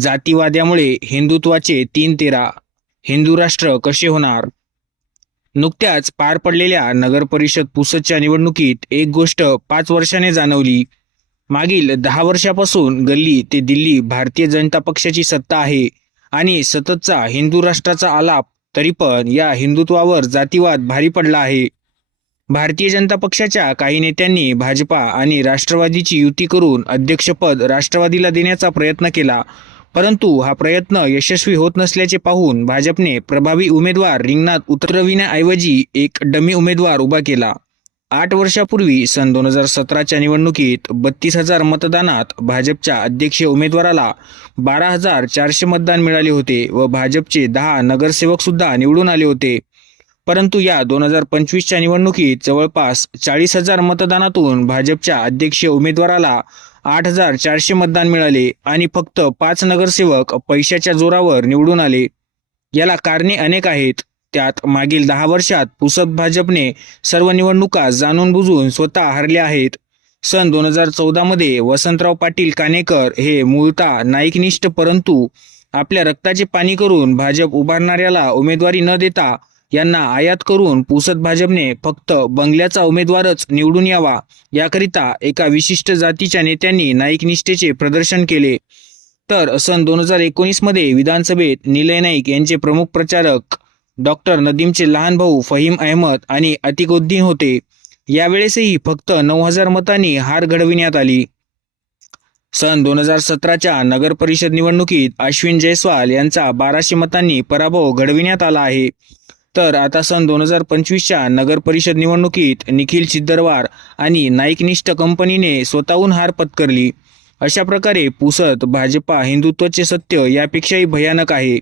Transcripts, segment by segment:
जातीवाद्यामुळे हिंदुत्वाचे तीन तेरा. हिंदू राष्ट्र कसे होणार? नुकत्याच पार पडलेल्या नगरपरिषद पुसदच्या निवडणुकीत एक गोष्ट पाच वर्षाने जाणवली. मागील दहा वर्षापासून गल्ली ते दिल्ली भारतीय जनता पक्षाची सत्ता आहे आणि सततचा हिंदू राष्ट्राचा आलाप तरी पण या हिंदुत्वावर जातीवाद भारी पडला आहे. भारतीय जनता पक्षाच्या काही नेत्यांनी भाजपा आणि राष्ट्रवादीची युती करून अध्यक्षपद राष्ट्रवादीला देण्याचा प्रयत्न केला. परंतु हा प्रयत्न यशस्वी होत नसल्याचे पाहून भाजपने प्रभावी उमेदवार रिंगणात उतरविण्याऐवजी एक डमी उमेदवार उभा केला. आठ वर्षापूर्वी सन दोन हजार सतराच्या निवडणुकीत बत्तीस हजार मतदानात भाजपच्या अध्यक्षीय उमेदवाराला बारा हजार चारशे मतदान मिळाले होते व भाजपचे दहा नगरसेवक सुद्धा निवडून आले होते. परंतु या दोन हजार पंचवीसच्या निवडणुकीत जवळपास चाळीस हजार मतदानातून भाजपच्या अध्यक्षीय उमेदवाराला आठ हजार चारशे मतदान मिळाले आणि फक्त पाच नगरसेवक पैशाच्या जोरावर निवडून आले. याला कारणे अनेक आहेत. त्यात मागील दहा वर्षात पुसद भाजपने सर्व निवडणुका जाणून बुजून स्वतः हरल्या आहेत. सन दोन हजार चौदामध्ये वसंतराव पाटील कानेकर हे मूळतः नाईकनिष्ठ परंतु आपल्या रक्ताचे पाणी करून भाजप उभारणाऱ्याला उमेदवारी न देता यांना आयात करून पुसद भाजपने फक्त बंगल्याचा उमेदवारच निवडून यावा. याकरिता एका विशिष्ट जातीच्या नेत्यांनी नाईक निष्ठेचे प्रदर्शन केले. तर सन दोन हजार एकोणीसमध्ये विधानसभेत निलय नाईक यांचे प्रमुख प्रचारक डॉक्टर नदीमचे लहान भाऊ फहीम अहमद आणि अतिकुद्दीन होते. यावेळेसही फक्त नऊ हजार मतांनी हार घडविण्यात आली. सन दोन हजार सतराच्या नगर परिषद निवडणुकीत अश्विन जयस्वाल यांचा बाराशे मतांनी पराभव घडविण्यात आला आहे. तर आता सन दोन हजार पंचवीसच्या नगर परिषद निवडणुकीत निखिल चिद्दरवार आणि नाईकनिष्ठ कंपनीने स्वतःहून हार पत्करली. अशा प्रकारे पुसत भाजपा हिंदुत्वाचे सत्य यापेक्षाही भयानक आहे.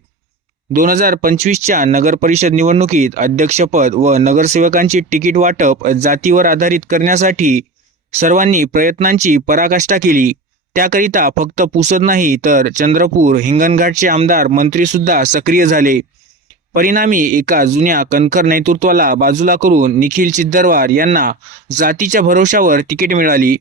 दोन हजार पंचवीसच्या नगर परिषद निवडणुकीत अध्यक्षपद व नगरसेवकांची तिकीट वाटप जातीवर आधारित करण्यासाठी सर्वांनी प्रयत्नांची पराकाष्ठा केली. त्याकरिता फक्त पुसत नाही तर चंद्रपूर हिंगणघाटचे आमदार मंत्री सुद्धा सक्रिय झाले. परिणामी एका जुन्या कणखर नेतृत्वाला बाजूला करून निखिल चिद्दरवार यांना जातीच्या भरोशावर तिकीट मिळाली.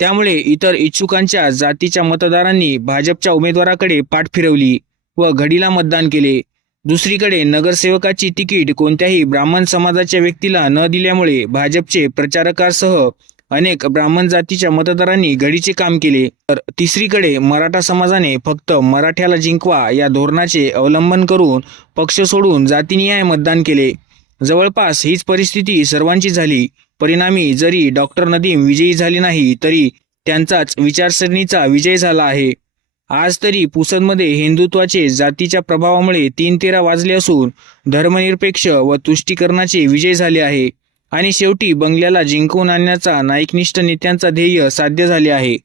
त्यामुळे इतर इच्छुकांच्या जातीच्या मतदारांनी भाजपच्या उमेदवाराकडे पाठ फिरवली व घडीला मतदान केले. दुसरीकडे नगरसेवकाची तिकीट कोणत्याही ब्राह्मण समाजाच्या व्यक्तीला न दिल्यामुळे भाजपचे प्रचारकासह अनेक ब्राह्मण जातीच्या मतदारांनी घडीचे काम केले. तर तिसरीकडे मराठा समाजाने फक्त मराठ्याला जिंकवा या धोरणाचे अवलंबन करून पक्ष सोडून जातीनिहाय मतदान केले. जवळपास हीच परिस्थिती सर्वांची झाली. परिणामी जरी डॉक्टर नदीम विजयी झाले नाही तरी त्यांचाच विचारसरणीचा विजय झाला आहे. आज तरी पुसदमध्ये हिंदुत्वाचे जातीच्या प्रभावामुळे तीन तेरा वाजले असून धर्मनिरपेक्ष व तुष्टीकरणाचे विजय झाले आहे. आणि शेवटी बंगल्याला जिंकून आणण्याचा नाईकनिष्ठ नेत्यांचा ध्येय साध्य झाले आहे.